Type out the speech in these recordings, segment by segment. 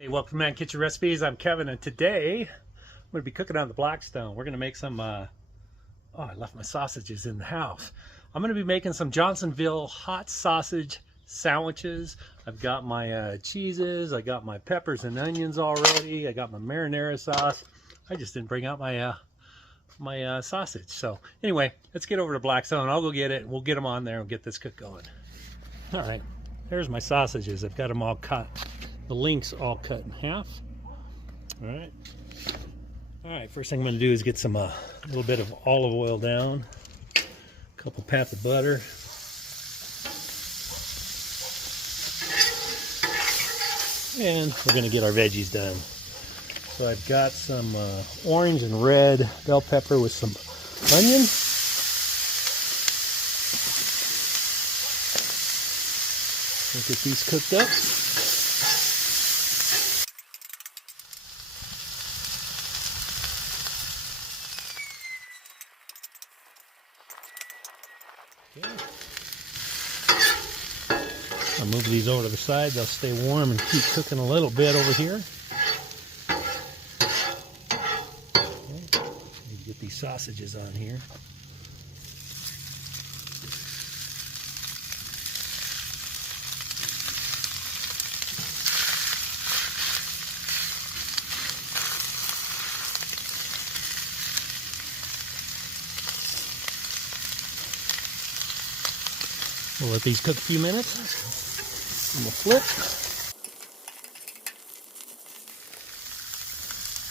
Hey, welcome to Man Kitchen Recipes. I'm Kevin, and today I'm going to be cooking on the Blackstone. We're going to make some, oh, I left my sausages in the house. I'm going to be making some Johnsonville hot sausage sandwiches. I've got my cheeses, I got my peppers and onions already, I got my marinara sauce. I just didn't bring out my my sausage. So anyway, let's get over to Blackstone. I'll go get it. We'll get them on there and get this cook going. All right, there's my sausages. I've got them all cut. The links all cut in half. All right, first thing I'm going to do is get some a little bit of olive oil down, a couple pats of butter, and we're going to get our veggies done. So I've got some orange and red bell pepper with some onion. We'll get these cooked up. I'll move these over to the side. They'll stay warm and keep cooking a little bit over here. Okay. Get these sausages on here. We'll let these cook a few minutes, and we'll flip.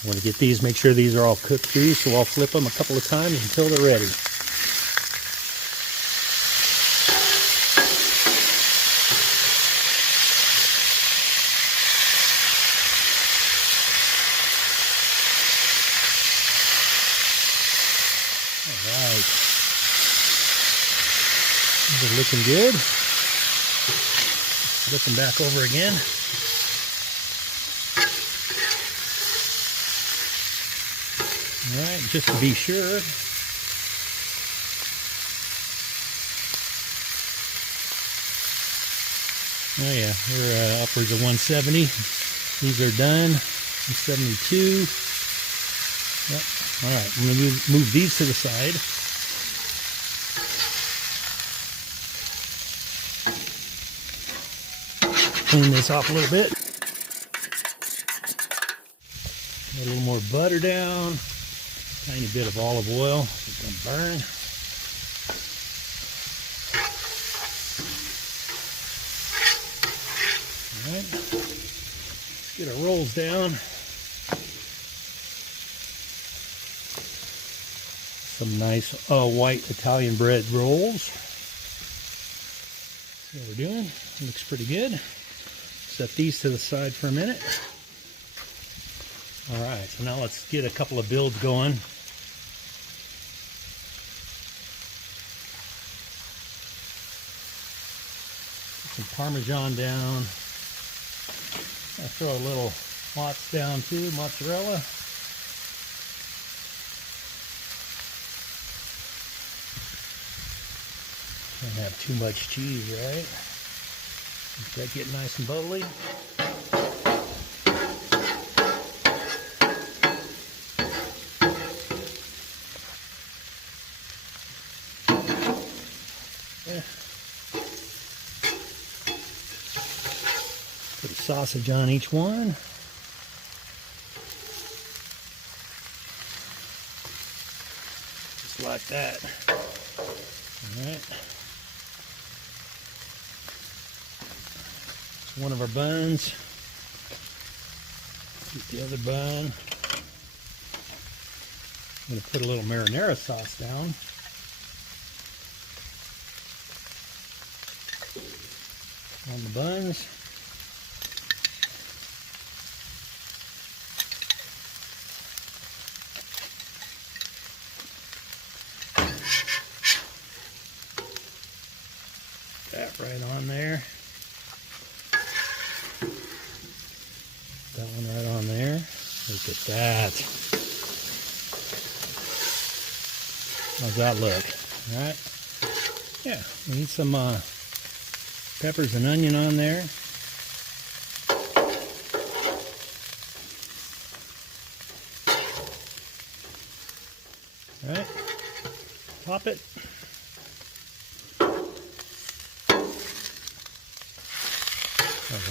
I want to get these, make sure these are all cooked through, so I'll flip them a couple of times until they're ready. All right. They're looking good. Flip them back over again. All right, just to be sure. Oh yeah, we're upwards of 170. These are done. 172. Yep. All right, I'm going to move these to the side. Clean this off a little bit. Add a little more butter down. Tiny bit of olive oil. It's going to burn. All right. Let's get our rolls down. Some nice white Italian bread rolls. See what we're doing. Looks pretty good. Set these to the side for a minute. All right, so now let's get a couple of builds going. Put some Parmesan down. I'll throw a little mozz down too, mozzarella. Don't have too much cheese, right? Let that get nice and bubbly. Yeah. Put a sausage on each one. Just like that. All right. One of our buns. Get the other bun. I'm going to put a little marinara sauce down. On the buns. That right on there. That one right on there. Look at that. How's that look? All right. Yeah, we need some peppers and onion on there. All right, pop it. All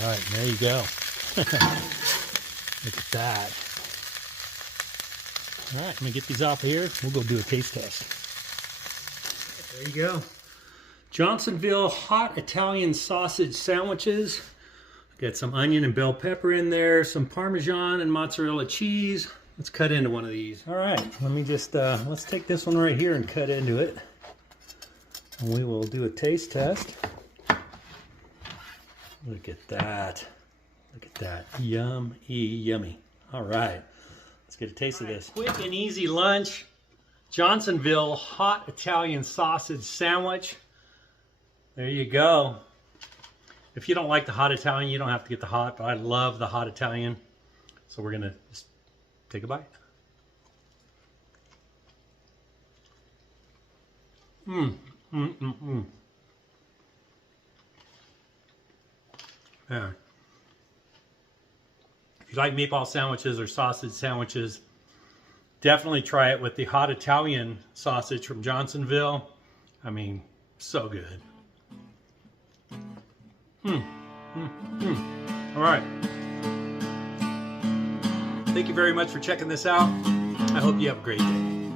right, there you go. Look at that. All right, I'm gonna get these off here. We'll go do a taste test. There you go. Johnsonville hot Italian sausage sandwiches. Got some onion and bell pepper in there, some Parmesan and mozzarella cheese. Let's cut into one of these. All right, let me just, let's take this one right here and cut into it. And we will do a taste test. Look at that. Look at that. Yummy, yummy. All right, let's get a taste of this. Quick and easy lunch. Johnsonville hot Italian sausage sandwich. There you go. If you don't like the hot Italian, you don't have to get the hot, but I love the hot Italian. So we're gonna just take a bite. Yeah. If you like meatball sandwiches or sausage sandwiches, definitely try it with the hot Italian sausage from Johnsonville. I mean, so good. All right. Thank you very much for checking this out. I hope you have a great day.